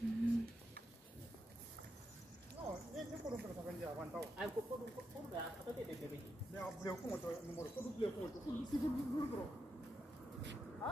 No, ne ko ɗum kata kanji awantaw. Ay ko ɗum ɓe attate ɓe ɓe Ne a ɓure kuŋo to numéro ko ɗum ɓure kuŋo to ɗum sigi ɗum ɗum ɗum. Ha?